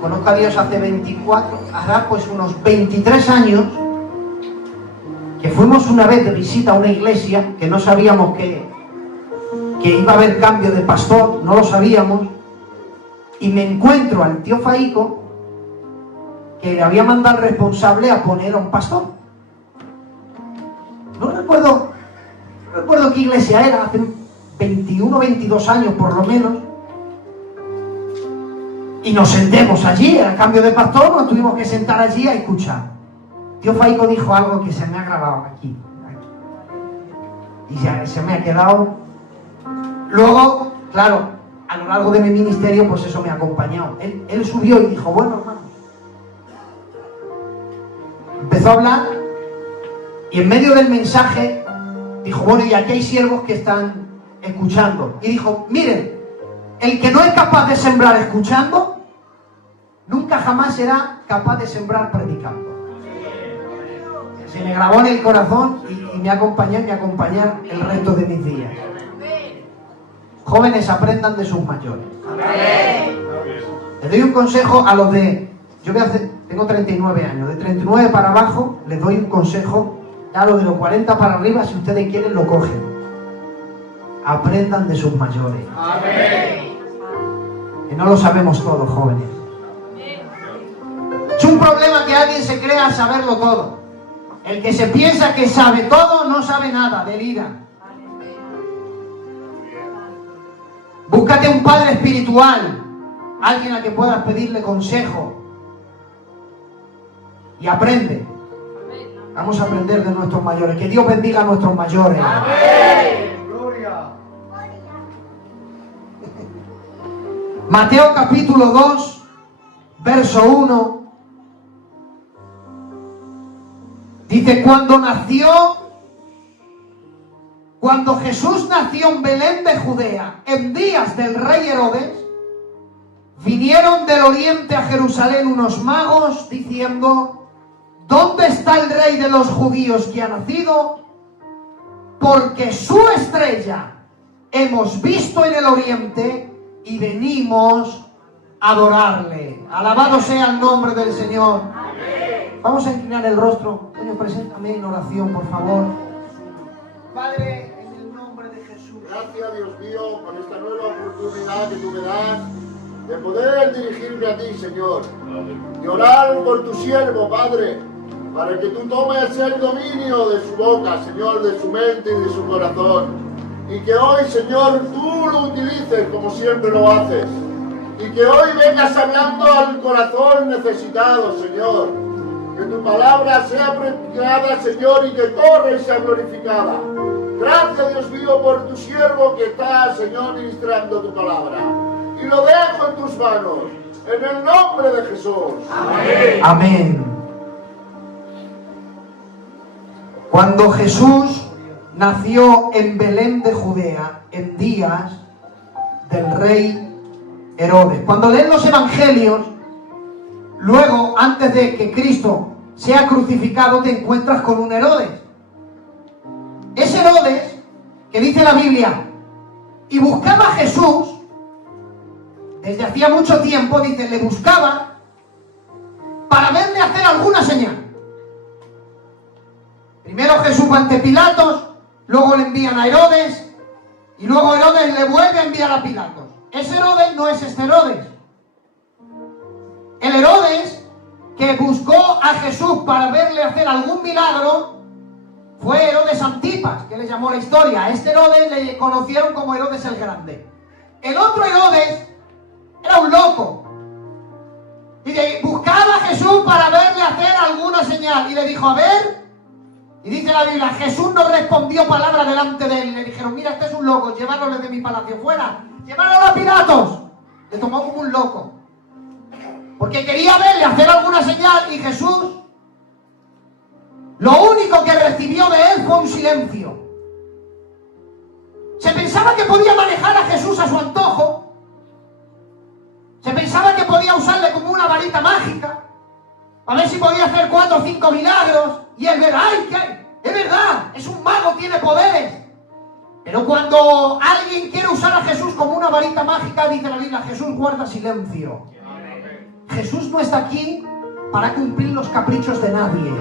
conozco a Dios hace 24, hará pues unos 23 años, que fuimos una vez de visita a una iglesia, que no sabíamos que iba a haber cambio de pastor, no lo sabíamos, y me encuentro al tío Faico, que le había mandado al responsable a poner a un pastor. No recuerdo qué iglesia era, hace 21, 22 años por lo menos. Y nos sentemos allí, a cambio de pastor, nos tuvimos que sentar allí a escuchar. Tío Faico dijo algo que se me ha grabado aquí. Y ya se me ha quedado. Luego, claro, a lo largo de mi ministerio, pues eso me ha acompañado. Él subió y dijo, bueno, hermano. Empezó a hablar y en medio del mensaje dijo, bueno, y aquí hay siervos que están escuchando. Y dijo, miren, el que no es capaz de sembrar escuchando, nunca jamás será capaz de sembrar predicando. Se me grabó en el corazón y me acompañó y me acompañará el resto de mis días. Jóvenes, aprendan de sus mayores. Les doy un consejo a los de... tengo 39 años, de 39 para abajo les doy un consejo, ya a los de los 40 para arriba, si ustedes quieren lo cogen. Aprendan de sus mayores. Amén. Que no lo sabemos todos, jóvenes. Es un problema que alguien se crea saberlo todo. El que se piensa que sabe todo no sabe nada, delira. Búscate un padre espiritual, alguien a que puedas pedirle consejo. Y aprende. Vamos a aprender de nuestros mayores. Que Dios bendiga a nuestros mayores. Amén. Gloria. Mateo capítulo 2, verso 1. Dice, cuando Jesús nació en Belén de Judea, en días del rey Herodes, vinieron del oriente a Jerusalén unos magos diciendo, ¿dónde está el rey de los judíos que ha nacido? Porque su estrella hemos visto en el oriente y venimos a adorarle. Alabado sea el nombre del Señor. Amén. Vamos a inclinar el rostro. Señor, preséntame en oración, por favor. Padre, en el nombre de Jesús. Gracias, Dios mío, por esta nueva oportunidad que tú me das de poder dirigirme a ti, Señor, y orar por tu siervo, Padre, para que tú tomes el dominio de su boca, Señor, de su mente y de su corazón, y que hoy, Señor, tú lo utilices como siempre lo haces, y que hoy vengas hablando al corazón necesitado, Señor, que tu palabra sea predicada, Señor, y que corra y sea glorificada. Gracias, Dios mío, por tu siervo que está, Señor, ministrando tu palabra. Y lo dejo en tus manos, en el nombre de Jesús. Amén. Amén. Cuando Jesús nació en Belén de Judea, en días del rey Herodes. Cuando leen los evangelios, luego, antes de que Cristo sea crucificado, te encuentras con un Herodes. Es Herodes, que dice la Biblia, y buscaba a Jesús. Desde hacía mucho tiempo, dice, le buscaba para verle hacer alguna señal. Primero Jesús va ante Pilatos, luego le envían a Herodes, y luego Herodes le vuelve a enviar a Pilatos. Ese Herodes no es este Herodes. El Herodes que buscó a Jesús para verle hacer algún milagro fue Herodes Antipas, que le llamó la historia. A este Herodes le conocieron como Herodes el Grande. El otro Herodes era un loco. Y buscaba a Jesús para verle hacer alguna señal. Y le dijo, a ver. Y dice la Biblia, Jesús no respondió palabra delante de él. Le dijeron, mira, este es un loco, llevárnosle de mi palacio fuera. Llévalo a Pilatos. Le tomó como un loco. Porque quería verle hacer alguna señal. Y Jesús, lo único que recibió de él fue un silencio. Se pensaba que podía manejar a Jesús a su antojo. Se pensaba que podía usarle como una varita mágica, a ver si podía hacer 4 o 5 milagros, y él verá, ¡ay, que es verdad! Es un mago, tiene poderes. Pero cuando alguien quiere usar a Jesús como una varita mágica, dice la Biblia, Jesús guarda silencio. Jesús no está aquí para cumplir los caprichos de nadie.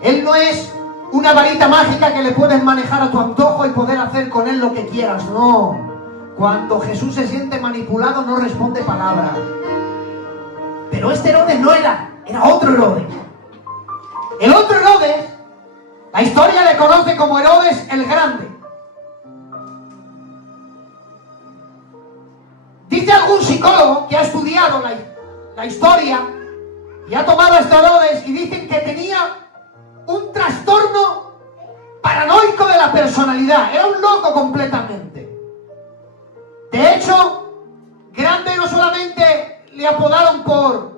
Él no es una varita mágica que le puedes manejar a tu antojo y poder hacer con él lo que quieras, no. Cuando Jesús se siente manipulado no responde palabra. Pero este Herodes no era otro Herodes. El otro Herodes, la historia le conoce como Herodes el Grande. Dice algún psicólogo que ha estudiado la historia y ha tomado a este Herodes y dicen que tenía un trastorno paranoico de la personalidad. Era un loco completamente. De hecho, Grande no solamente le apodaron por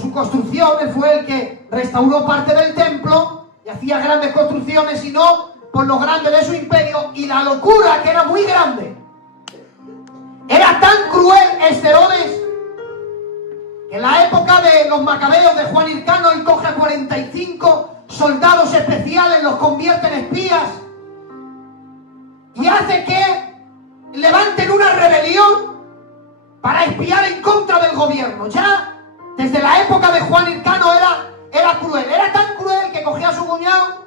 su construcción, él fue el que restauró parte del templo y hacía grandes construcciones, sino por lo grande de su imperio y la locura que era muy grande. Era tan cruel este Herodes que en la época de los macabeos de Juan Hircano él coge a 45 soldados especiales, los convierte en espías y hace que levanten una rebelión para espiar en contra del gobierno. Ya desde la época de Juan Hircano era cruel. Era tan cruel que cogía a su cuñado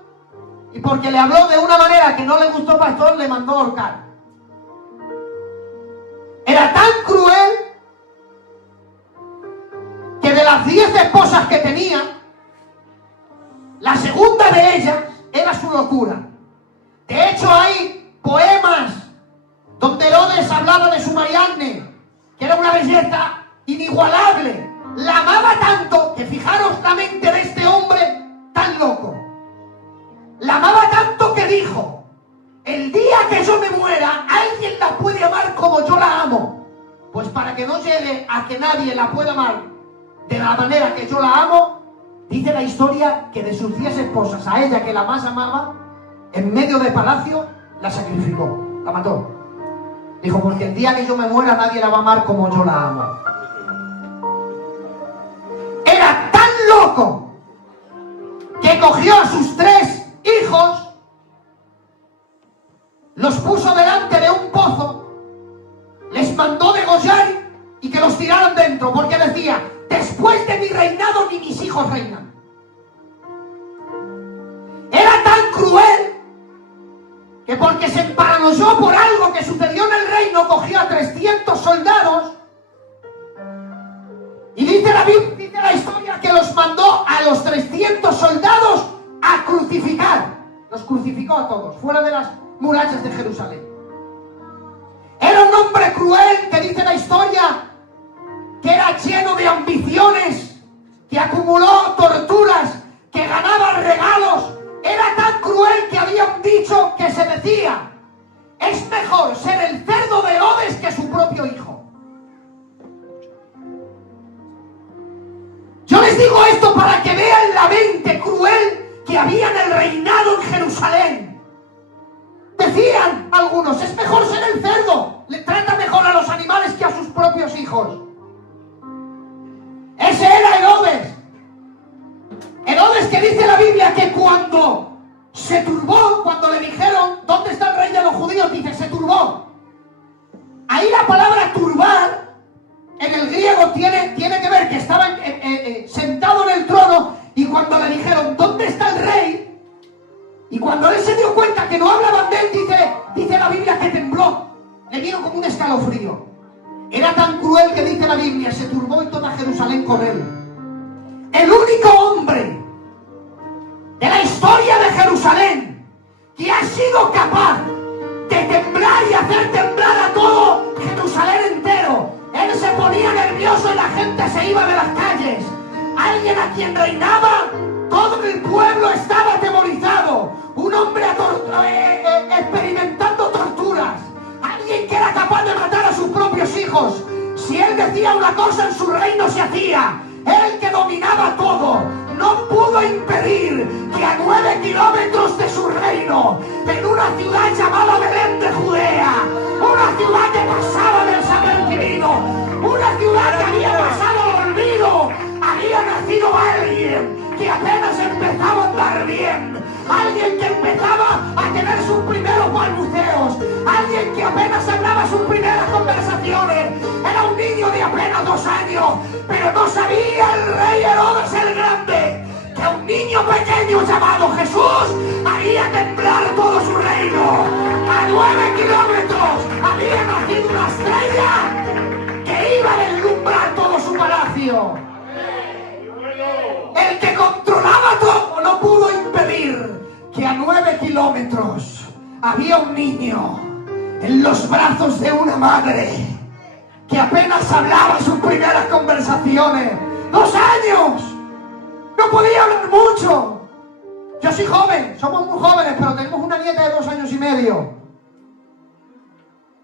y porque le habló de una manera que no le gustó al pastor, le mandó a ahorcar. Era tan cruel que de las 10 esposas que tenía, la segunda de ellas era su locura. De hecho hay poemas donde Herodes hablaba de su Marianne, que era una belleza inigualable. La amaba tanto que fijaros la mente de este hombre tan loco. La amaba tanto que dijo: el día que yo me muera, alguien la puede amar como yo la amo. Pues para que no llegue a que nadie la pueda amar de la manera que yo la amo, dice la historia que de sus 10 esposas, a ella que la más amaba, en medio del palacio, la sacrificó, la mató. Dijo, porque el día que yo me muera nadie la va a amar como yo la amo. Era tan loco que cogió a sus 3 hijos, los puso delante de un pozo, les mandó degollar y que los tiraran dentro, porque decía: después de mi reinado ni mis hijos reinan. Era tan cruel que porque se emparanoyó por algo que sucedió en el reino, cogió a 300 soldados y dice la historia que los mandó a los 300 soldados a crucificar. Los crucificó a todos, fuera de las murallas de Jerusalén. Era un hombre cruel que dice la historia que era lleno de ambiciones, que acumuló torturas, que ganaba regalos. Era tan cruel que había un dicho que se decía: es mejor ser el cerdo de Herodes que su propio hijo. Yo les digo esto para que vean la mente cruel que había en el reinado en Jerusalén. Decían algunos: es mejor ser el cerdo, le trata mejor a los animales que a sus propios hijos. Ese era Herodes. Herodes, que dice la Biblia que cuando se turbó, cuando le dijeron ¿dónde está el rey de los judíos?, dice, se turbó. Ahí la palabra turbar en el griego tiene que ver que estaba sentado en el trono, y cuando le dijeron ¿dónde está el rey?, y cuando él se dio cuenta que no hablaban de él, dice la Biblia que tembló, le vino como un escalofrío. Era tan cruel que dice la Biblia, se turbó y toda Jerusalén con él. El único hombre de la historia de Jerusalén que ha sido capaz de temblar y hacer temblar a todo Jerusalén entero. Él se ponía nervioso y la gente se iba de las calles. Alguien a quien reinaba, todo el pueblo estaba atemorizado. Un hombre experimentando torturas. Alguien que era capaz de matar a sus propios hijos. Si él decía una cosa, en su reino se hacía. Él que dominaba todo, no pudo impedir que a 9 kilómetros de su reino, en una ciudad llamada Belén de Judea, una ciudad que pasaba del saber divino, una ciudad que había pasado al olvido, había nacido alguien que apenas empezaba a andar bien, alguien que empezaba a tener sus primeros balbuceos, alguien que apenas hablaba sus primeras conversaciones. Era un niño de apenas 2 años, pero no sabía el rey Herodes el Grande que un niño pequeño llamado Jesús haría temblar todo su reino. A 9 kilómetros había nacido una estrella que iba a deslumbrar todo su palacio. El que controlaba todo no pudo impedir que a 9 kilómetros había un niño en los brazos de una madre que apenas hablaba sus primeras conversaciones. 2 años. No podía hablar mucho. Yo soy joven, somos muy jóvenes, pero tenemos una nieta de 2 años y medio.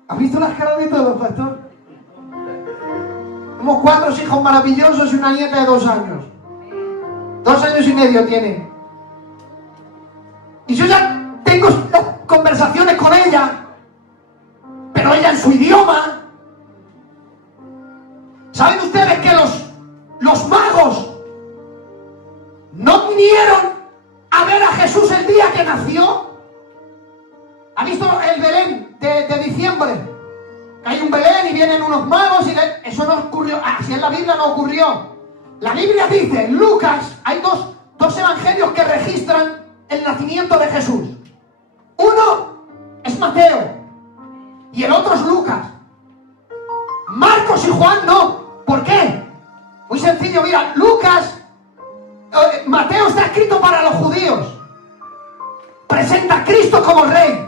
¿Has visto las caras de todos, pastor? Tenemos 4 hijos maravillosos y una nieta de 2 años. 2 años y medio tiene. Y yo ya tengo conversaciones con ella, pero ella en su idioma. ¿Saben ustedes que los magos no vinieron a ver a Jesús el día que nació? ¿Ha visto el Belén de diciembre? Hay un Belén y vienen unos magos y eso no ocurrió. Así en la Biblia no ocurrió. La Biblia dice, en Lucas, hay dos evangelios que registran el nacimiento de Jesús. Uno es Mateo y el otro es Lucas. Marcos y Juan no. ¿Por qué? Muy sencillo, mira, Mateo está escrito para los judíos. Presenta a Cristo como rey.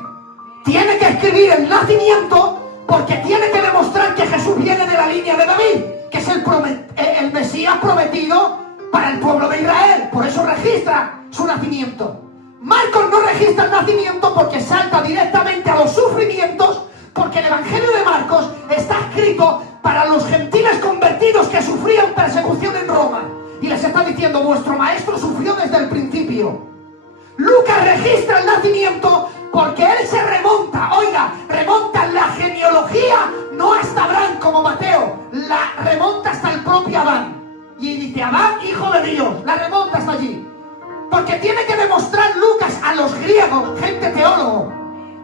Tiene que escribir el nacimiento porque tiene que demostrar que Jesús viene de la línea de David, que es el Mesías prometido para el pueblo de Israel. Por eso registra su nacimiento. Marcos no registra el nacimiento porque salta directamente a los sufrimientos, porque el Evangelio de Marcos está escrito para los gentiles convertidos que sufrían persecución en Roma. Y les está diciendo, vuestro maestro sufrió desde el principio. Lucas registra el nacimiento porque él se remonta, remonta la genealogía, no hasta Abraham como Mateo, la remonta hasta el propio Adán. Y dice, Adán, hijo de Dios, la remonta hasta allí. Porque tiene que demostrar Lucas a los griegos, gente teólogo,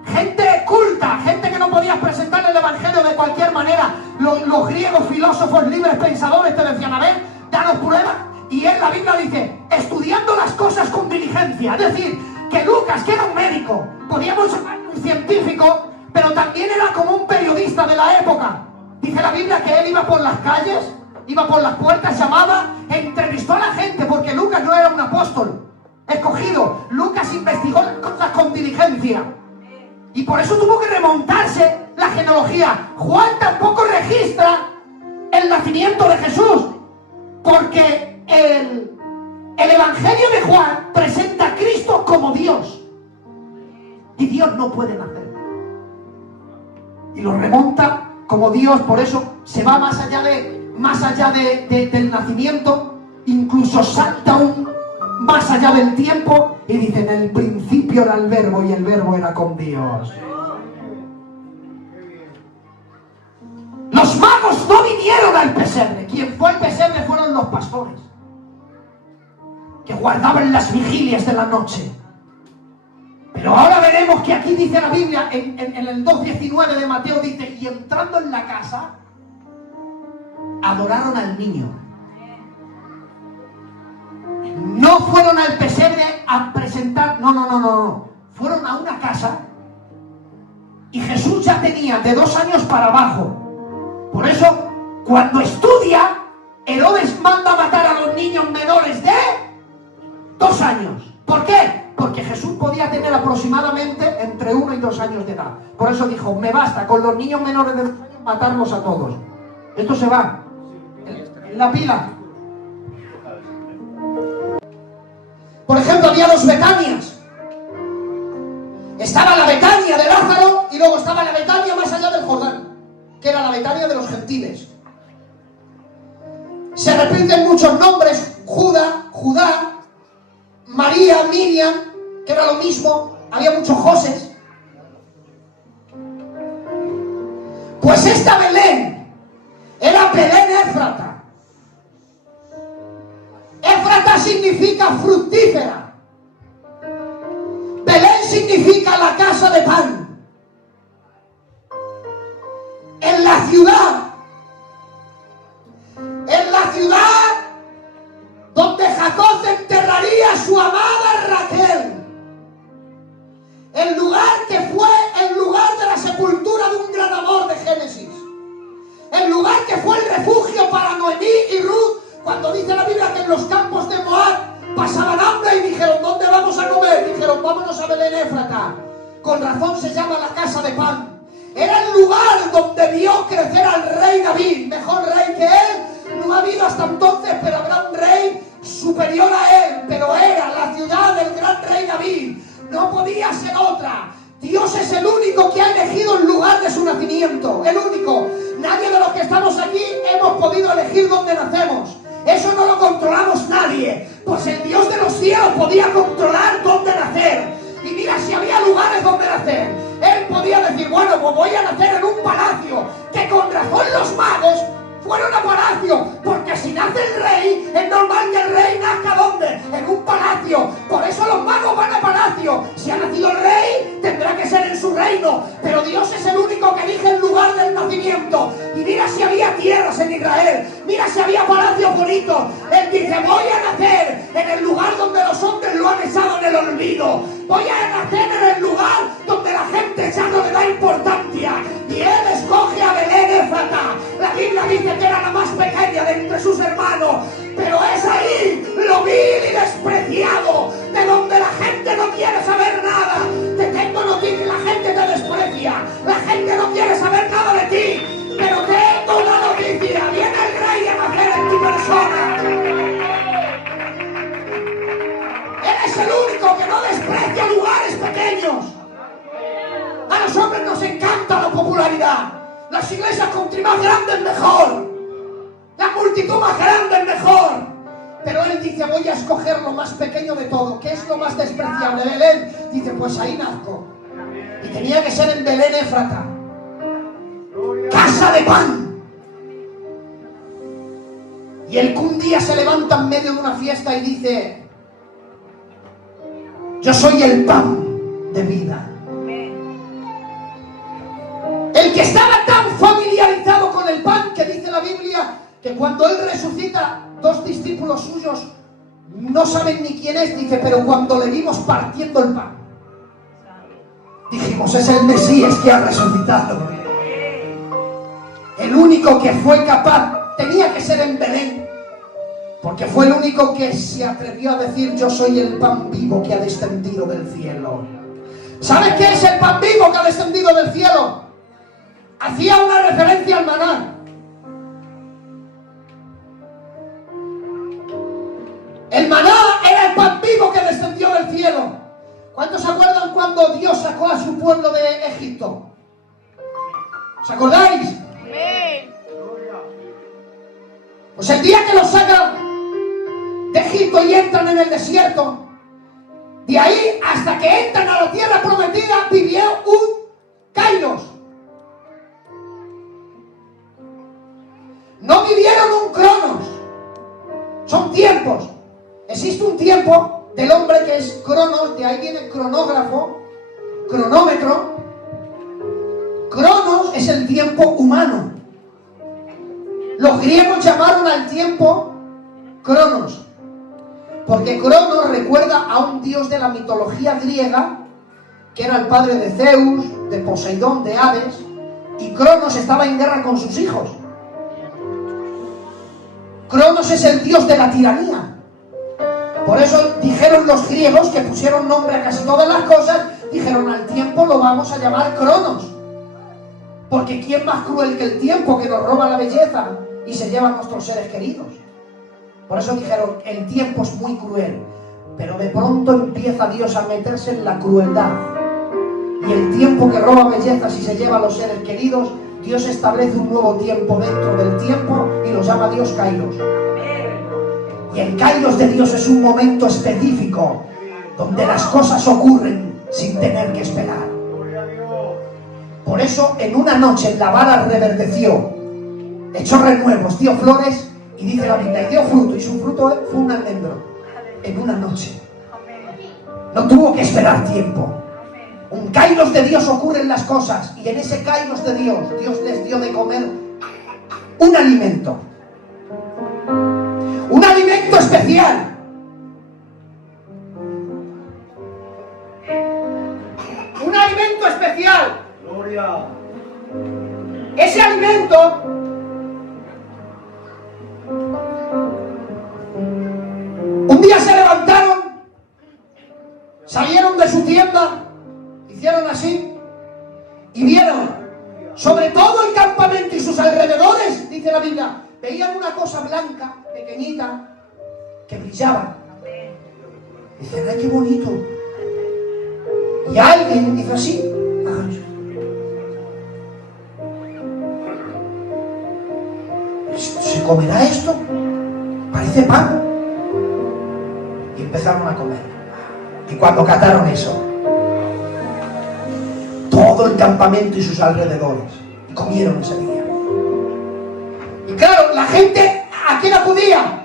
gente culta, gente que no podías presentar el evangelio de cualquier manera. Los griegos filósofos libres pensadores te decían, a ver, danos pruebas. Y en la Biblia dice, estudiando las cosas con diligencia. Es decir, que Lucas, que era un médico, podíamos llamarlo un científico, pero también era como un periodista de la época. Dice la Biblia que él iba por las calles, iba por las puertas, llamaba, entrevistó a la gente, porque Lucas no era un apóstol escogido. Lucas investigó las cosas con diligencia. Y por eso tuvo que remontarse la genealogía. Juan tampoco registra el nacimiento de Jesús, porque el Evangelio de Juan presenta a Cristo como Dios. Y Dios no puede nacer. Y lo remonta como Dios, por eso se va más allá del nacimiento, incluso salta más allá del tiempo y dice, en el principio era el verbo y el verbo era con Dios. Los magos no vinieron al pesebre. Quien fue al pesebre fueron los pastores, que guardaban las vigilias de la noche. Pero ahora veremos que aquí dice la Biblia, en el 2:19 de Mateo dice, y entrando en la casa, adoraron al niño. No fueron al pesebre a presentar, no. Fueron a una casa y Jesús ya tenía de 2 años para abajo. Por eso, cuando estudia, Herodes manda matar a los niños menores de 2 años. ¿Por qué? Porque Jesús podía tener aproximadamente entre 1 y 2 años de edad. Por eso dijo, me basta con los niños menores de 2 años matarlos a todos. Esto se va en la pila. Por ejemplo, había 2 Betanias. Estaba la Betania de Lázaro y luego estaba la Betania más allá del Jordán, que era la Betania de los gentiles. Se repiten muchos nombres, Judá, María, Miriam, que era lo mismo, había muchos Joses. Pues esta Belén era Belén Éfrata. Éfrata significa fructífera. Belén significa la casa de pan. En la ciudad la ciudad donde Jacob enterraría a su amada Raquel. El lugar que fue el lugar de la sepultura de un gran amor de Génesis. El lugar que fue el refugio para Noemí y Ruth, cuando dice la Biblia que en los campos de Moab pasaban hambre y dijeron, ¿dónde vamos a comer? Dijeron, vámonos a Belén Éfrata. Con razón se llama la casa de pan. Era el lugar donde vio crecer al rey David, mejor rey que él. No ha habido hasta entonces, pero habrá un rey superior a él. Pero era la ciudad del gran rey David. No podía ser otra. Dios es el único que ha elegido el lugar de su nacimiento. El único. Nadie de los que estamos aquí hemos podido elegir dónde nacemos. Eso no lo controlamos nadie. Pues el Dios de los cielos podía controlar dónde nacer. Y mira si había lugares donde nacer. Él podía decir, bueno, pues voy a nacer en un palacio. Que con razón los magos fueron a palacio. Porque si nace el rey, es normal que el rey nazca ¿dónde? En un palacio. Por eso los magos van a palacio. Si ha nacido el rey, tendrá que ser en su reino. Pero Dios es el único que elige el lugar del nacimiento. Y mira si había tierras en Israel. Mira si había palacios bonitos. Él dice, voy a nacer en el lugar donde los hombres lo han echado en el olvido. Voy a nacer en el lugar donde la gente ya no le da importancia. Y él escoge a Belén Éfrata. La Biblia dice que era la más pequeña de entre sus hermanos. Pero es ahí lo vil y despreciado, de donde la gente no quiere saber nada. Te tengo noticia, la gente te desprecia. La gente no quiere saber nada de ti. Pero tengo una noticia, viene el rey a nacer en tu persona. Eres el único que no desprecia lugares pequeños. A los hombres nos encanta la popularidad. Las iglesias country más grandes mejor. La multitud más grande mejor. Pero él dice, voy a escoger lo más pequeño de todo. ¿Qué es lo más despreciable? Belén. Dice, pues ahí nazco. Y tenía que ser en Belén Éfrata. Casa de pan. Y él que un día se levanta en medio de una fiesta y dice, yo soy el pan de vida. El que estaba tan familiarizado con el pan que dice la Biblia que cuando él resucita, dos discípulos suyos no saben ni quién es. Dice, pero cuando le vimos partiendo el pan, dijimos, es el Mesías que ha resucitado. El único que fue capaz, tenía que ser en Belén, porque fue el único que se atrevió a decir, yo soy el pan vivo que ha descendido del cielo. ¿Sabes qué es el pan vivo que ha descendido del cielo? Hacía una referencia al maná. El maná era el pan vivo que descendió del cielo. ¿Cuántos se acuerdan cuando Dios sacó a su pueblo de Egipto? ¿Os acordáis? Pues el día que los saca de Egipto y entran en el desierto, de ahí hasta que entran a la tierra prometida, vivieron un kairos. No vivieron un cronos. Son tiempos. Existe un tiempo del hombre que es cronos, de ahí viene cronógrafo, cronómetro. Cronos es el tiempo humano. Los griegos llamaron al tiempo cronos, porque Cronos recuerda a un dios de la mitología griega, que era el padre de Zeus, de Poseidón, de Hades, y Cronos estaba en guerra con sus hijos. Cronos es el dios de la tiranía. Por eso dijeron los griegos, que pusieron nombre a casi todas las cosas, dijeron, al tiempo lo vamos a llamar Cronos. Porque ¿quién más cruel que el tiempo, que nos roba la belleza y se lleva a nuestros seres queridos? Por eso dijeron, el tiempo es muy cruel. Pero de pronto empieza Dios a meterse en la crueldad. Y el tiempo que roba bellezas y se lleva a los seres queridos, Dios establece un nuevo tiempo dentro del tiempo y lo llama Dios Kairos. Y el Kairos de Dios es un momento específico donde las cosas ocurren sin tener que esperar. Por eso en una noche la vara reverdeció, echó renuevos, dio flores, y dice la Biblia, y dio fruto, y su fruto fue un almendro. En una noche. No tuvo que esperar tiempo. Un kairos de Dios ocurren las cosas, y en ese kairos de Dios, Dios les dio de comer un alimento. especial. Un alimento especial. Gloria. Ese alimento un día se levantaron, salieron de su tienda, hicieron así y vieron sobre todo el campamento y sus alrededores, dice la Biblia, veían una cosa blanca, pequeñita, que brillaba. Dicen, ¡ay, qué bonito! Y alguien hizo así. ¿Se comerá esto? Parece pan. Y empezaron a comer. Y cuando cataron eso, todo el campamento y sus alrededores, y comieron ese día. Y claro, la gente, ¿a quién acudía?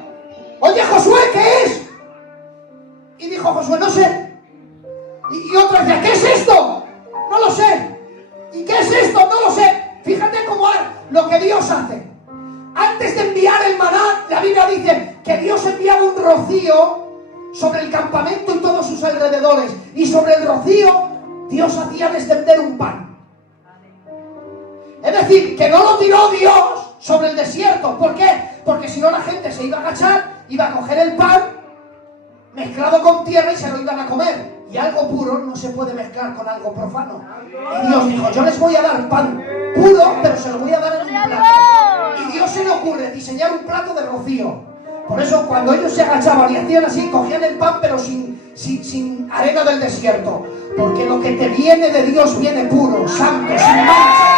Oye, Josué, ¿qué es? Y dijo Josué, no sé. Y otra decía, ¿qué es esto? No lo sé. ¿Y qué es esto? No lo sé. Fíjate cómo lo que Dios hace. Antes de enviar el maná, la Biblia dice que Dios enviaba un rocío sobre el campamento y todos sus alrededores. Y sobre el rocío, Dios hacía descender un pan. Es decir, que no lo tiró Dios sobre el desierto. ¿Por qué? Porque si no la gente se iba a agachar, iba a coger el pan mezclado con tierra y se lo iban a comer. Y algo puro no se puede mezclar con algo profano. Y Dios dijo, yo les voy a dar pan puro, pero se lo voy a dar en un plato. Y Dios se le ocurre diseñar un plato de rocío. Por eso cuando ellos se agachaban y hacían así, cogían el pan pero sin arena del desierto. Porque lo que te viene de Dios viene puro, santo, sin mancha.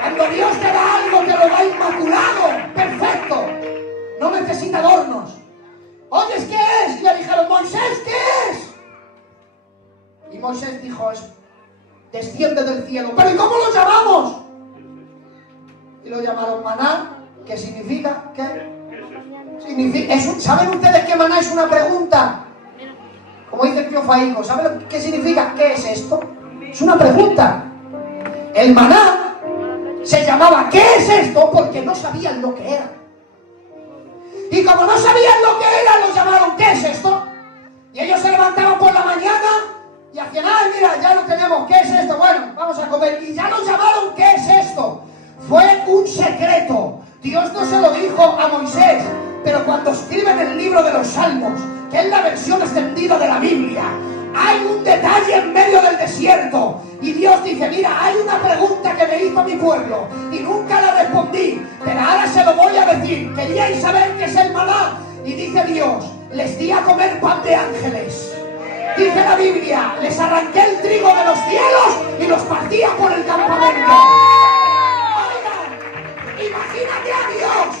Cuando Dios te da algo, te lo da inmaculado, perfecto. No necesita adornos. ¿Oyes qué es? Y le dijeron, Moisés, ¿qué es? Y Moisés dijo, desciende del cielo. ¿Pero y cómo lo llamamos? Y lo llamaron maná, que significa, ¿qué? ¿Saben ustedes que maná es una pregunta? Como dice el tío Faico, ¿saben qué significa? ¿Qué es esto? Es una pregunta. El maná se llamaba ¿qué es esto? Porque no sabían lo que era. Y como no sabían lo que era, lo llamaron ¿qué es esto? Y ellos se levantaban por la mañana y hacían, ¡ay, mira, ya lo tenemos! ¿Qué es esto? Bueno, vamos a comer. Y ya lo llamaron ¿qué es esto? Fue un secreto. Dios no se lo dijo a Moisés, pero cuando escriben el libro de los Salmos, que es la versión extendida de la Biblia, hay un detalle en medio del desierto. Y Dios dice, mira, hay una pregunta que me hizo mi pueblo y nunca la respondí, pero ahora se lo voy a decir. ¿Queríais saber qué es el maná? Y dice Dios, les di a comer pan de ángeles. Dice la Biblia, les arranqué el trigo de los cielos y los partía por el campamento. Oigan, imagínate a Dios.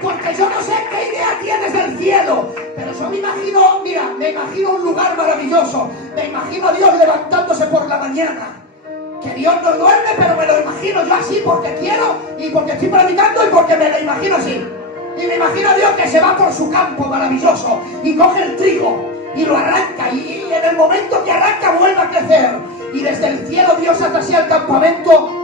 Porque yo no sé qué idea tienes del cielo, pero yo me imagino, mira, me imagino un lugar maravilloso. Me imagino a Dios levantándose por la mañana. Que Dios no duerme, pero me lo imagino yo así porque quiero y porque estoy predicando y porque me lo imagino así. Y me imagino a Dios que se va por su campo maravilloso y coge el trigo y lo arranca, y en el momento que arranca vuelve a crecer. Y desde el cielo Dios hace así al campamento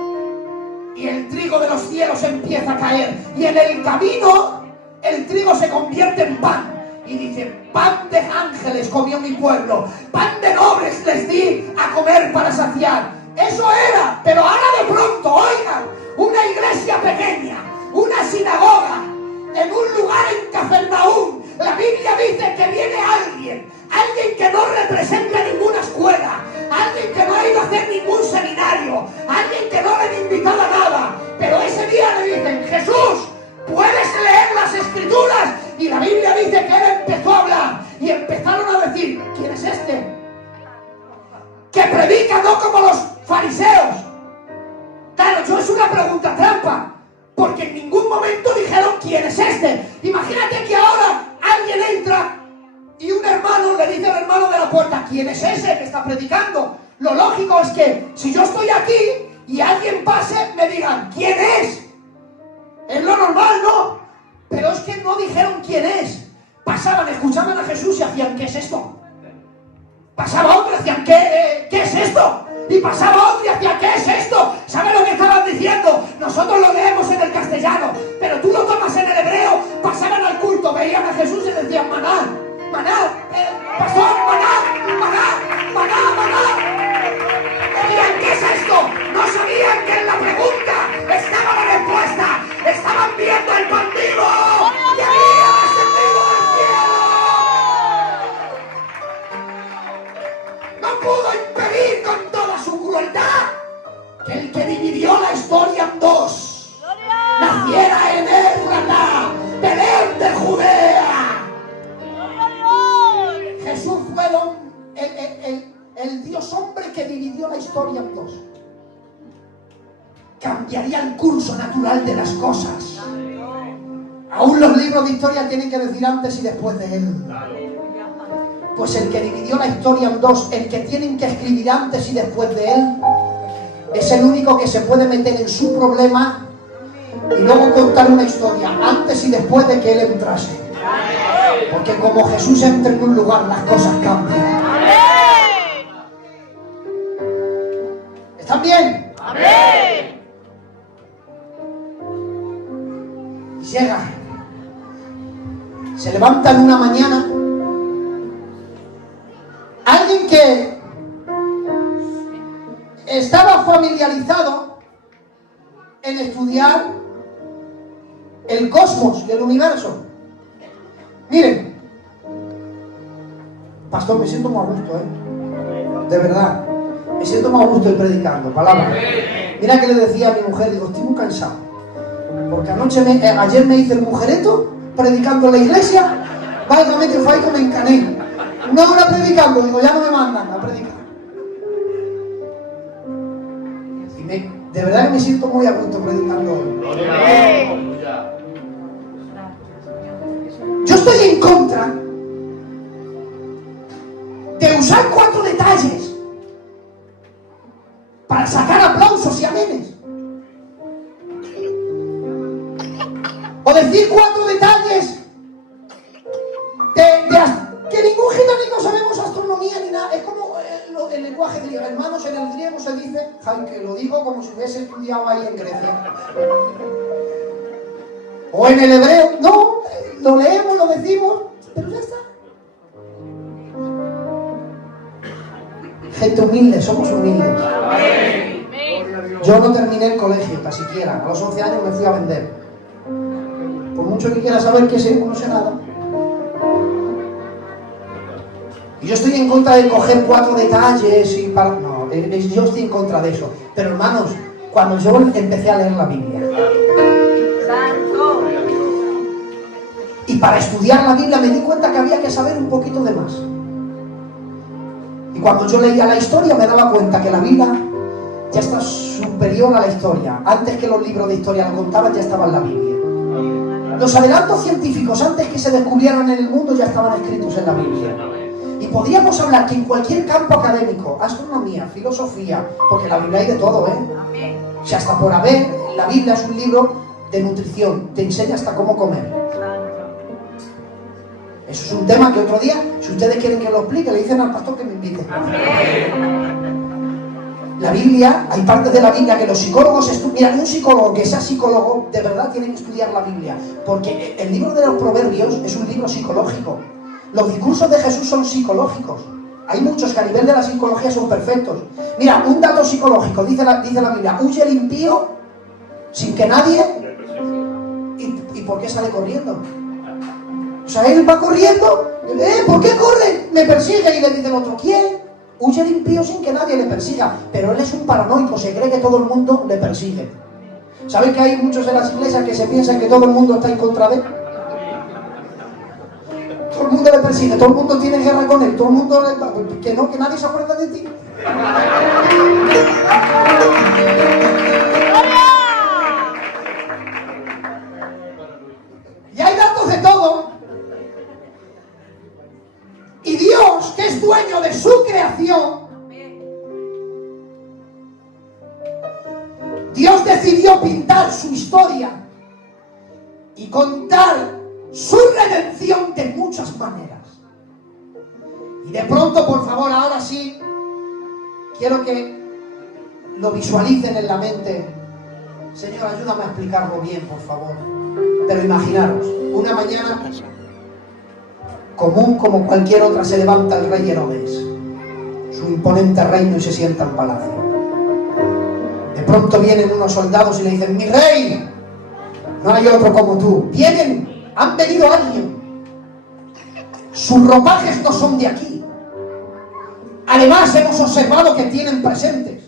y el trigo de los cielos empieza a caer. Y en el camino el trigo se convierte en pan. Y dice, pan de ángeles comió mi pueblo, pan de nobles les di a comer para saciar. Eso era, pero ahora de pronto, oigan, una iglesia pequeña, una sinagoga, en un lugar en Cafarnaúm. La Biblia dice que viene alguien que no representa ninguna escuela, alguien que no ha ido a hacer ningún seminario, alguien que no le han invitado a nada, pero ese día le dicen, Jesús, ¿puedes leer las escrituras? Y la Biblia dice que él empezó a hablar y empezaron a decir, ¿quién es este? Que predica no como los fariseos. Claro, yo es una pregunta trampa, porque en ningún momento dijeron quién es este. Imagínate que ahora alguien entra y un hermano le dice al hermano de la puerta, ¿quién es ese que está predicando? Lo lógico es que si yo estoy aquí y alguien pase, me digan, ¿quién es? Es lo normal, ¿no? Pero es que no dijeron quién es. Pasaban, escuchaban a Jesús y hacían, ¿qué es esto? Pasaba otro y hacían, ¿qué es esto? Y pasaba otro y hacía, ¿qué es esto? ¿Sabes lo que estaban diciendo? Nosotros lo leemos en el castellano, pero tú lo tomas en el hebreo. Pasaban al culto, veían a Jesús y decían: maná, maná, pastor, maná, maná, maná, maná. Decían: ¿qué es esto? No sabían que en la pregunta estaba la respuesta. Estaban viendo el pan vivo y había descendido del cielo. No pudo impedir con toda su crueldad que el que dividió la historia en dos naciera en Efrata, Belén de Judea. Jesús fue el Dios hombre que dividió la historia en dos. Cambiaría el curso natural de las cosas. Aún los libros de historia tienen que decir antes y después de él. Pues el que dividió la historia en dos, el que tienen que escribir antes y después de él, es el único que se puede meter en su problema y luego contar una historia antes y después de que él entrase. Porque como Jesús entra en un lugar, las cosas cambian. ¿Están bien? ¡Amén! Y llega. Se levanta en una mañana alguien que estaba familiarizado en estudiar el cosmos y el universo. Miren, pastor, me siento muy a gusto, de verdad, me siento muy a gusto ir predicando, palabra. Mira que le decía a mi mujer, digo, estoy muy cansado, porque ayer me hice el mujereto predicando en la iglesia, válgame que fue que me encané, una hora predicando, digo, ya no me mandan a predicar. De verdad que me siento muy a gusto predicando hoy. Yo estoy en contra de usar 4 detalles para sacar aplausos y amenes. O decir 4 detalles que ningún gitanismo sabemos astronomía ni nada. Es como el lenguaje griego. Hermanos, en el griego se dice, que lo digo como si hubiese estudiado ahí en Grecia. O en el hebreo, no, lo leemos, lo decimos, pero ya está. Gente humilde, somos humildes. Yo no terminé el colegio, casi siquiera. A los 11 años me fui a vender. Por mucho que quiera saber qué sé, no sé nada. Y yo estoy en contra de coger 4 detalles y para... No, yo estoy en contra de eso. Pero hermanos, cuando yo empecé a leer la Biblia... Y para estudiar la Biblia me di cuenta que había que saber un poquito de más. Y cuando yo leía la historia me daba cuenta que la Biblia ya está superior a la historia. Antes que los libros de historia la contaban, ya estaba en la Biblia. Los adelantos científicos, antes que se descubrieran en el mundo, ya estaban escritos en la Biblia. Y podríamos hablar que en cualquier campo académico, astronomía, filosofía, porque la Biblia hay de todo, O sea, hasta por haber, la Biblia es un libro de nutrición, te enseña hasta cómo comer. Eso es un tema que otro día, si ustedes quieren que lo explique, le dicen al pastor que me invite. La Biblia, hay partes de la Biblia que los psicólogos estudian. Un psicólogo que sea psicólogo, de verdad tiene que estudiar la Biblia, porque el libro de los Proverbios es un libro psicológico. Los discursos de Jesús son psicológicos. Hay muchos que a nivel de la psicología son perfectos. Mira, un dato psicológico, dice la Biblia: huye el impío sin que nadie... ¿Y por qué sale corriendo? O sea, él va corriendo, ¿por qué corre? Me persigue, y le dice el otro, ¿quién? Huye el impío sin que nadie le persiga. Pero él es un paranoico, se cree que todo el mundo le persigue. ¿Saben que hay muchos de las iglesias que se piensan que todo el mundo está en contra de él? Todo el mundo le persigue, todo el mundo tiene guerra con él, todo el mundo le... que no, que nadie se acuerda de ti. Y hay datos de todo. Y Dios, que es dueño de su creación, Dios decidió pintar su historia y contar su redención de muchas maneras. Y de pronto, por favor, ahora sí, quiero que lo visualicen en la mente. Señor, ayúdame a explicarlo bien, por favor. Pero imaginaros, una mañana común como cualquier otra se levanta el rey Herodes, su imponente reino, y se sienta en palacio. De pronto vienen unos soldados y le dicen: mi rey, no hay otro como tú. Han venido alguien. Sus ropajes no son de aquí. Además hemos observado que tienen presentes.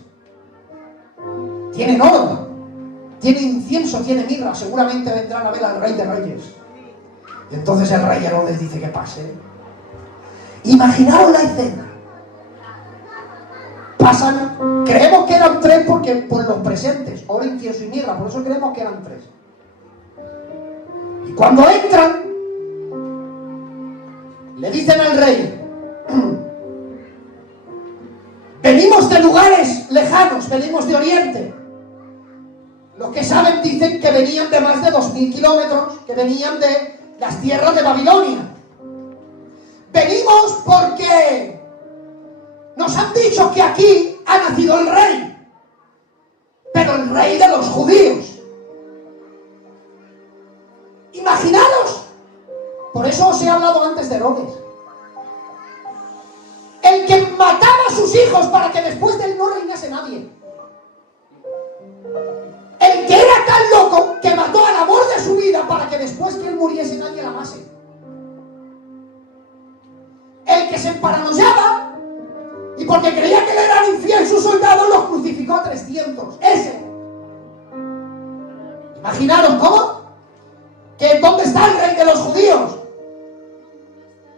Tienen oro, tiene incienso, tiene mirra. Seguramente vendrán a ver al rey de reyes. Y entonces el rey Herodes dice que pase. Imaginaos la escena. Pasan, creemos que eran 3 porque por los presentes, oro, incienso y mirra, por eso creemos que eran 3. Y cuando entran, le dicen al rey: venimos de lugares lejanos, venimos de Oriente. Los que saben dicen que venían de más de 2000 kilómetros, que venían de las tierras de Babilonia. Venimos porque nos han dicho que aquí ha nacido el rey, pero el rey de los judíos. Imaginaros, por eso os he hablado antes de Herodes, el que mataba a sus hijos para que después de él no reinase nadie. El que era tan loco que mató al amor de su vida para que después que él muriese nadie la amase. El que se emparanoiaba y porque creía que le eran infiel sus soldados los crucificó a 300. Ese. Imaginaros cómo. Que ¿dónde está el rey de los judíos?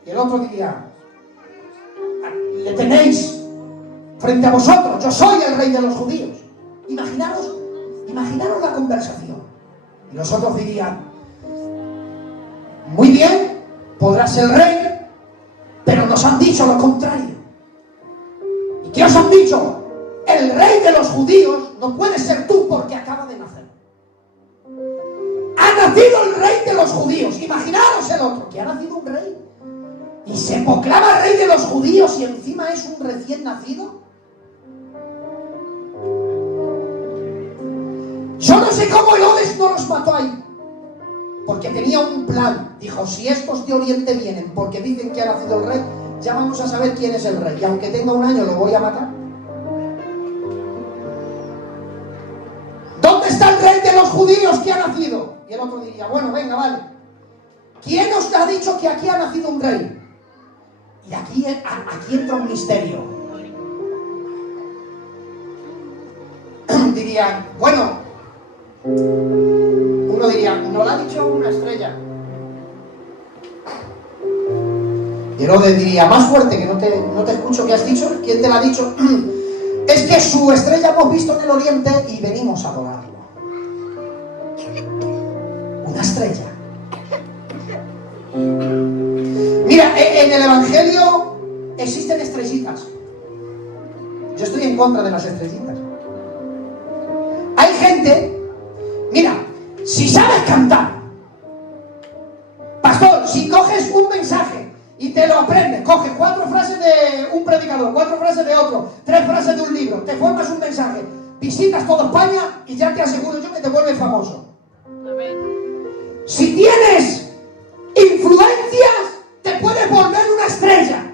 Y el otro diría: le tenéis frente a vosotros, yo soy el rey de los judíos. Imaginaros la conversación. Y los otros dirían: muy bien, podrás ser rey, pero nos han dicho lo contrario. ¿Y qué os han dicho? El rey de los judíos no puede ser tú porque acaba de nacer. Ha nacido el rey de los judíos. Imaginaros el otro, que ha nacido un rey y se proclama rey de los judíos y encima es un recién nacido. Yo no sé cómo Herodes no los mató ahí, porque tenía un plan. Dijo: si estos de Oriente vienen porque dicen que ha nacido el rey, ya vamos a saber quién es el rey, y aunque tenga 1 año lo voy a matar. ¿Dónde está el rey de los judíos que ha nacido? Y el otro diría: bueno, venga, vale, ¿quién os ha dicho que aquí ha nacido un rey? Y aquí entra un misterio. Dirían: bueno, uno diría: no lo ha dicho una estrella. Y Herodes diría: más fuerte, que no te escucho. ¿Qué has dicho? ¿Quién te lo ha dicho? Es que su estrella hemos visto en el oriente y venimos a adorarlo. Una estrella. Mira, en el Evangelio existen estrellitas. Yo estoy en contra de las estrellitas. Hay gente, mira, si sabes cantar, pastor, si coges un mensaje y te lo aprendes, coges 4 frases de un predicador, 4 frases de otro, 3 frases de un libro, te formas un mensaje, visitas toda España y ya te aseguro yo que te vuelves famoso. Amén. Si tienes influencias, te puedes volver una estrella.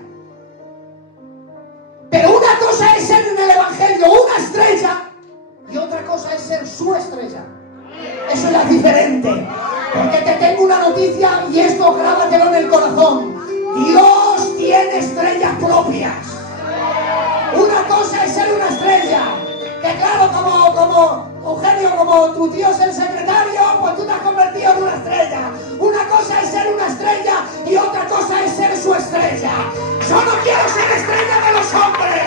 Pero una cosa es ser en el Evangelio una estrella y otra cosa es ser su estrella. Eso ya es diferente. Porque te tengo una noticia y esto grábatelo en el corazón. Dios tiene estrellas propias. Una cosa es ser una estrella. Que claro, como Eugenio, como tu tío es el secretario, pues tú te has convertido en una estrella. Una cosa es ser una estrella y otra cosa es ser su estrella. Yo no quiero ser estrella de los hombres.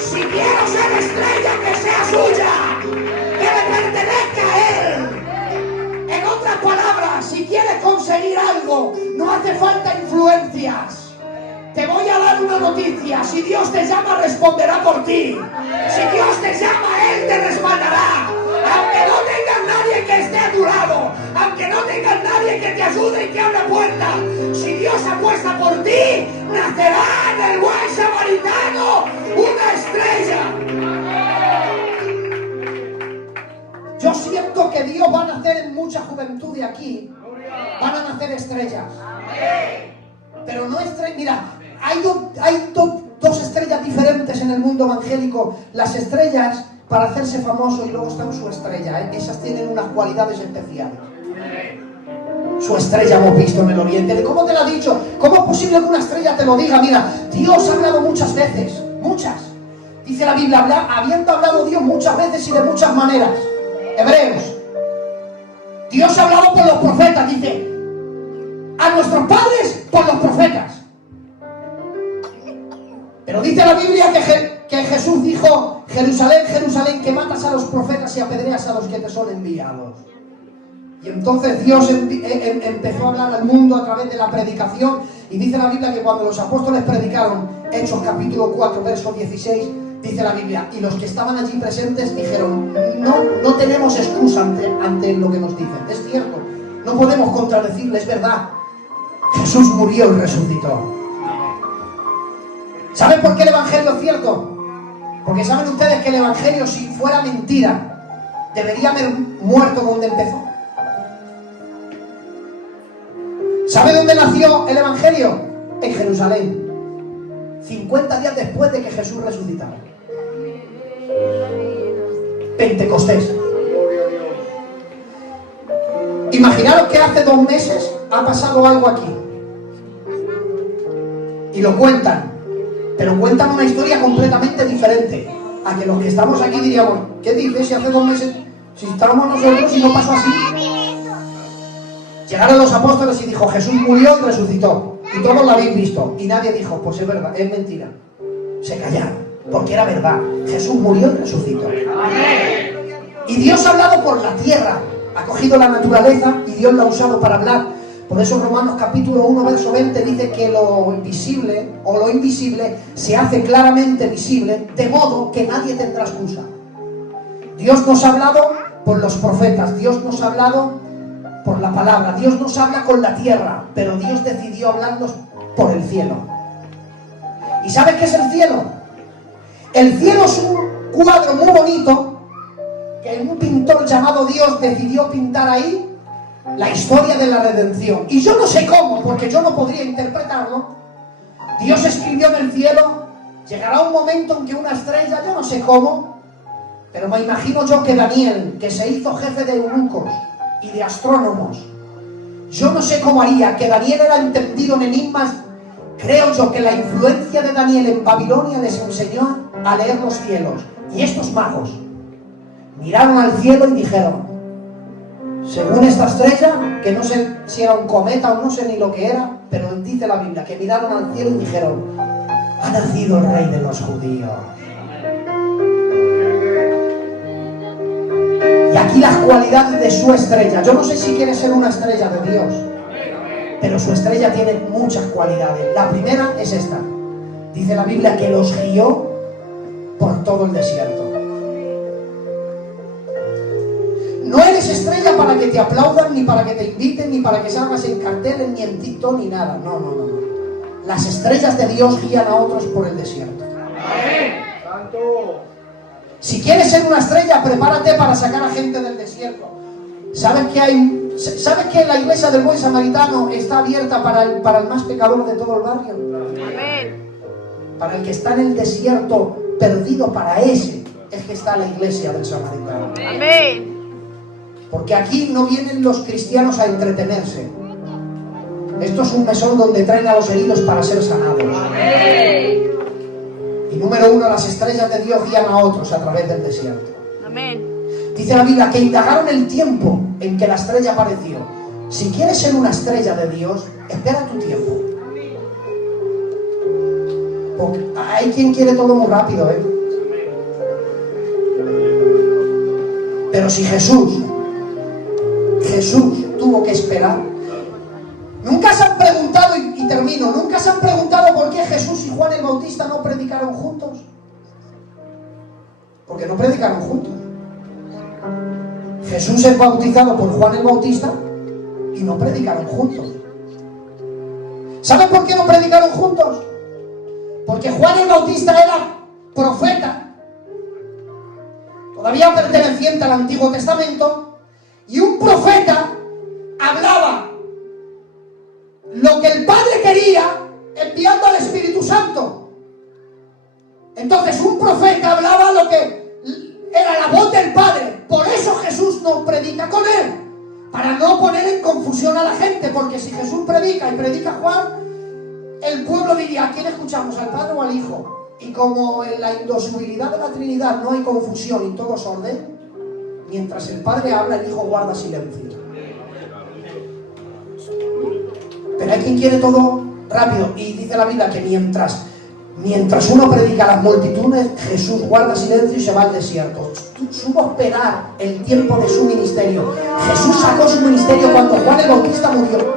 Si quiero ser estrella, que sea suya, que le pertenezca a él. En otras palabras, si quieres conseguir algo, no hace falta influencias. Te voy a dar una noticia: si Dios te llama, responderá por ti. Si Dios te llama, Él te respaldará. Aunque no tengas nadie que esté a tu lado, aunque no tengas nadie que te ayude y que abra puertas, si Dios apuesta por ti, nacerá en el buen samaritano una estrella. nacer mucha juventud de aquí, van a nacer estrellas. Pero no estrellas, mira, hay dos estrellas diferentes en el mundo evangélico. Las estrellas para hacerse famoso y luego están su estrella, ¿eh? Esas tienen unas cualidades especiales. Su estrella hemos visto en el oriente. ¿Cómo te lo ha dicho? ¿Cómo es posible que una estrella te lo diga? Mira, Dios ha hablado muchas veces, muchas. Dice la Biblia, habiendo hablado Dios muchas veces y de muchas maneras. Hebreos. Dios ha hablado por los profetas, dice. A nuestros padres por los profetas. Pero dice la Biblia que Jesús dijo, Jerusalén, Jerusalén, que matas a los profetas y apedreas a los que te son enviados. Y entonces Dios empezó a hablar al mundo a través de la predicación. Y dice la Biblia que cuando los apóstoles predicaron, Hechos capítulo 4, verso 16, dice la Biblia, y los que estaban allí presentes dijeron, no tenemos excusa ante lo que nos dicen. Es cierto, no podemos contradecirle, es verdad. Jesús murió y resucitó. ¿Saben por qué el Evangelio es cierto? Porque saben ustedes que el Evangelio, si fuera mentira, debería haber muerto donde empezó. ¿Sabe dónde nació el Evangelio? En Jerusalén. 50 días después de que Jesús resucitara. Pentecostés. Imaginaros que hace 2 meses ha pasado algo aquí. Y lo cuentan. Pero cuentan una historia completamente diferente a que los que estamos aquí diríamos, ¿qué dices si hace 2 meses, si estábamos nosotros y no pasó así? Llegaron los apóstoles y dijo, Jesús murió y resucitó. Y todos lo habéis visto. Y nadie dijo, pues es verdad, es mentira. Se callaron, porque era verdad. Jesús murió y resucitó. Y Dios ha hablado por la tierra. Ha cogido la naturaleza y Dios la ha usado para hablar. Por eso Romanos capítulo 1, verso 20 dice que lo visible o lo invisible se hace claramente visible, de modo que nadie tendrá excusa. Dios nos ha hablado por los profetas, Dios nos ha hablado por la palabra, Dios nos habla con la tierra, pero Dios decidió hablarnos por el cielo. ¿Y sabes qué es el cielo? El cielo es un cuadro muy bonito que un pintor llamado Dios decidió pintar ahí la historia de la redención. Y yo no sé cómo, porque yo no podría interpretarlo. Dios escribió en el cielo, llegará un momento en que una estrella, yo no sé cómo, pero me imagino yo que Daniel, que se hizo jefe de eunucos y de astrónomos, yo no sé cómo haría, que Daniel era entendido en enigmas. Creo yo que la influencia de Daniel en Babilonia les enseñó a leer los cielos. Y estos magos miraron al cielo y dijeron, según esta estrella, que no sé si era un cometa o no sé ni lo que era, pero dice la Biblia que miraron al cielo y dijeron, ha nacido el rey de los judíos. Y aquí las cualidades de su estrella. Yo no sé si quiere ser una estrella de Dios, pero su estrella tiene muchas cualidades. La primera es esta. Dice la Biblia que los guió por todo el desierto. No eres estrella para que te aplaudan, ni para que te inviten, ni para que salgas en carteles, ni en TikTok, ni nada. No. Las estrellas de Dios guían a otros por el desierto. Si quieres ser una estrella, prepárate para sacar a gente del desierto. ¿Sabes que la iglesia del Buen Samaritano está abierta para el más pecador de todo el barrio? Amén. Para el que está en el desierto perdido, para ese es que está la iglesia del Samaritano. Amén. Porque aquí no vienen los cristianos a entretenerse. Esto es un mesón donde traen a los heridos para ser sanados. Amén. Y número 1, las estrellas de Dios guían a otros a través del desierto. Amén. Dice la Biblia que indagaron el tiempo en que la estrella apareció. Si quieres ser una estrella de Dios, espera tu tiempo. Porque hay quien quiere todo muy rápido, ¿eh? Pero si Jesús tuvo que esperar. Nunca se han preguntado, y termino, nunca se han preguntado por qué Jesús y Juan el Bautista no predicaron juntos. Porque no predicaron juntos. Jesús es bautizado por Juan el Bautista y no predicaron juntos. ¿Saben por qué no predicaron juntos? Porque Juan el Bautista era profeta, todavía perteneciente al Antiguo Testamento, Y un profeta hablaba lo que el Padre quería enviando al Espíritu Santo. Entonces un profeta hablaba lo que era la voz del Padre. Por eso Jesús no predica con él, para no poner en confusión a la gente, porque si Jesús predica y predica Juan, el pueblo diría: ¿a quién escuchamos, al Padre o al Hijo? Y como en la indisolubilidad de la Trinidad no hay confusión y todo es orden, mientras el Padre habla, el Hijo guarda silencio. Pero hay quien quiere todo rápido, y dice la Biblia que mientras uno predica a las multitudes, Jesús guarda silencio y se va al desierto. Supo esperar el tiempo de su ministerio. Jesús sacó su ministerio cuando Juan el Bautista murió.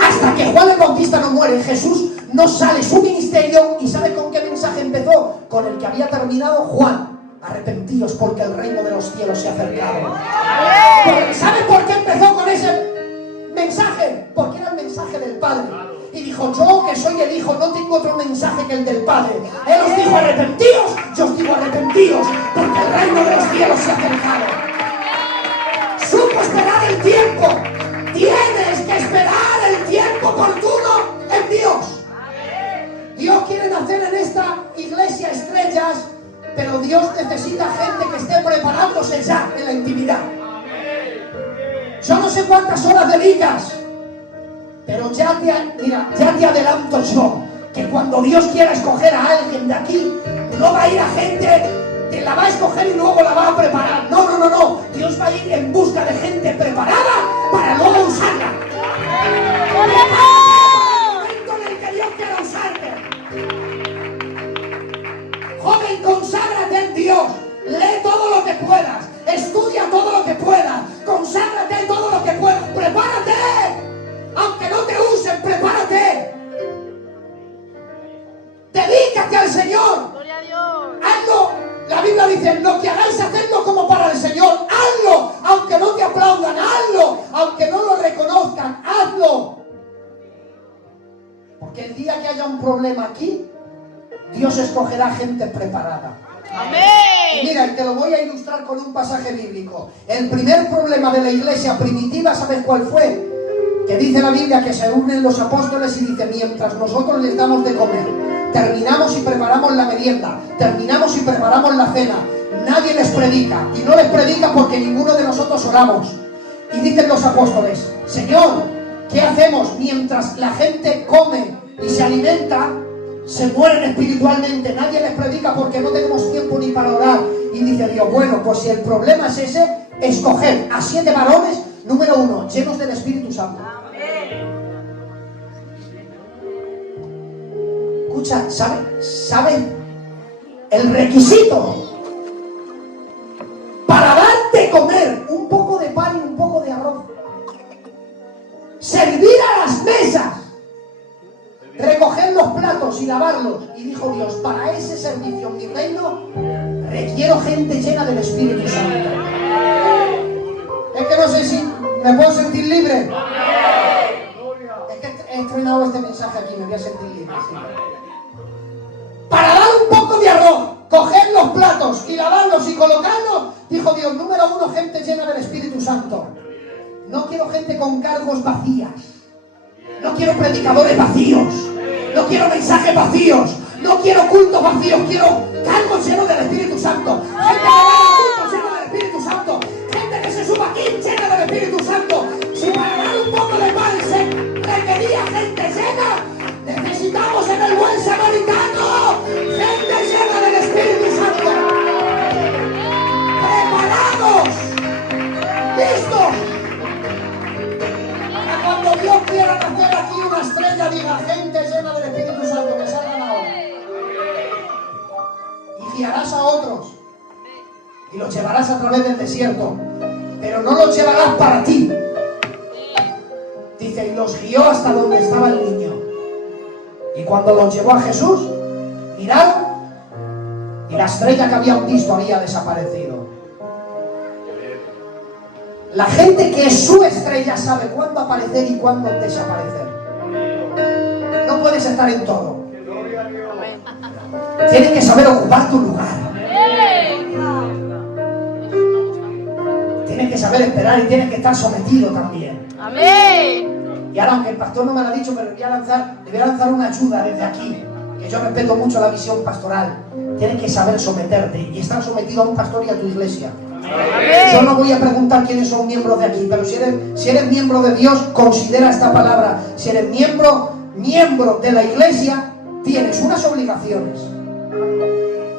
Hasta que Juan el Bautista no muere, Jesús no sale su ministerio. ¿Y sabe con qué mensaje empezó? Con el que había terminado Juan: arrepentíos porque el reino de los cielos se ha acercado. ¿Sabe por qué empezó con ese mensaje? Porque era el mensaje del Padre. Y dijo: yo que soy el Hijo no tengo otro mensaje que el del Padre. Él os dijo: arrepentíos, yo os digo arrepentíos, porque el reino de los cielos se ha acercado. Supo esperar el tiempo. Tienes que esperar el tiempo oportuno en Dios. Dios quiere nacer en esta iglesia estrellas, pero Dios necesita gente que esté preparándose ya en la intimidad. Yo no sé cuántas horas dedicas, pero ya te adelanto yo, que cuando Dios quiera escoger a alguien de aquí, no va a ir a gente que la va a escoger y luego la va a preparar. No. Dios va a ir en busca de gente preparada para luego usarla. El momento en el que Dios quiera usarte. Joven, conságrate en Dios. Lee todo lo que puedas. Estudia todo lo que puedas. Conságrate en todo lo que puedas. ¡Prepárate! Aunque no te usen, prepárate. Dedícate al Señor. Gloria a Dios. Hazlo. La Biblia dice: lo que hagáis, hacedlo como para el Señor. Hazlo. Aunque no te aplaudan, hazlo. Aunque no lo reconozcan, hazlo. Porque el día que haya un problema aquí, Dios escogerá gente preparada. Amén. Y mira, y te lo voy a ilustrar con un pasaje bíblico. El primer problema de la iglesia primitiva, ¿sabes cuál fue? Que dice la Biblia que se unen los apóstoles y dice: mientras nosotros les damos de comer, terminamos y preparamos la merienda, terminamos y preparamos la cena, nadie les predica. Y no les predica porque ninguno de nosotros oramos. Y dicen los apóstoles: Señor, ¿qué hacemos? Mientras la gente come y se alimenta, se mueren espiritualmente. Nadie les predica porque no tenemos tiempo ni para orar. Y dice Dios: bueno, pues si el problema es ese, escoger a 7 varones, número 1, llenos del Espíritu Santo. Escucha, ¿sabe? El requisito para darte comer un poco de pan y un poco de arroz, servir a las mesas, recoger los platos y lavarlos. Y dijo Dios: para ese servicio en mi reino requiero gente llena del Espíritu Santo. Es que no sé si me puedo sentir libre. Es que he estrenado este mensaje aquí, me voy a sentir libre. Sí. Para dar un poco de arroz, coger los platos y lavarlos y colocarlos, dijo Dios: número 1, gente llena del Espíritu Santo. No quiero gente con cargos vacías. No quiero predicadores vacíos. No quiero mensajes vacíos. No quiero cultos vacíos. Quiero cargos llenos del Espíritu Santo. Gente que va al culto llena del Espíritu Santo. Gente que se suba aquí llena del Espíritu Santo. Si para dar un poco de pan se requería gente llena, necesitamos en el buen samaritano gente llena del Espíritu Santo. Preparados. Listos. Para cuando Dios quiera nacer aquí una estrella, diga: gente llena del Espíritu Santo, que salgan ahora. Y guiarás a otros. Y los llevarás a través del desierto. Pero no los llevarás para ti. Dice: y los guió hasta donde estaba el niño. Y cuando los llevó a Jesús, miraron, y la estrella que habían visto había desaparecido. La gente que es su estrella sabe cuándo aparecer y cuándo desaparecer. No puedes estar en todo. Tienes que saber ocupar tu lugar. Tienes que que saber esperar y tienes que estar sometido también. Amén. Y ahora, aunque el pastor no me lo ha dicho, pero le voy a lanzar una ayuda desde aquí, que yo respeto mucho la visión pastoral. Tienes que saber someterte y estar sometido a un pastor y a tu iglesia. Amén. Yo no voy a preguntar quiénes son miembros de aquí, pero si eres miembro de Dios, considera esta palabra. Si eres miembro de la iglesia, tienes unas obligaciones.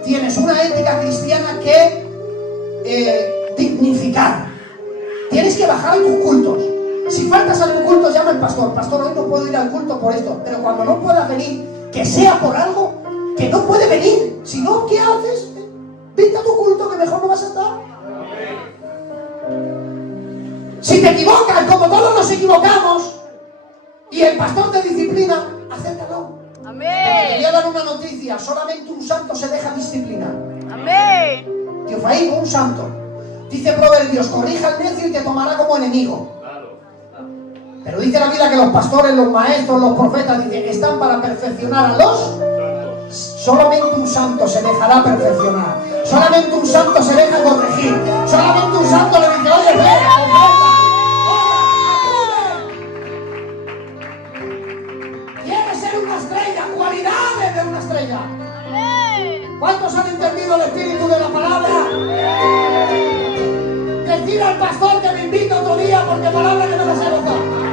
Tienes una ética cristiana que dignificar. Tienes que bajar a tus cultos. Si faltas a tu culto, llama al pastor. Pastor, hoy no puedo ir al culto por esto. Pero cuando no puedas venir, que sea por algo que no puede venir. Si no, ¿qué haces? Vete a tu culto, que mejor no vas a estar. Si te equivocas, como todos nos equivocamos, y el pastor te disciplina, acéptalo. Te Amén. voy a dar una noticia: solamente un santo se deja disciplinar. Amén. Teofaín, un santo. Dice Proverbios: corrija al necio y te tomará como enemigo. Pero dice la Biblia que los pastores, los maestros, los profetas, dicen, están para perfeccionar a los. Solamente un santo se dejará perfeccionar. Solamente un santo se deja corregir. Solamente un santo le dice: oye, ve, quiere ser una estrella, cualidades de una estrella. ¿Cuántos han entendido el espíritu de la palabra? Decir al pastor que me invite otro día porque palabra que me la sé gozar.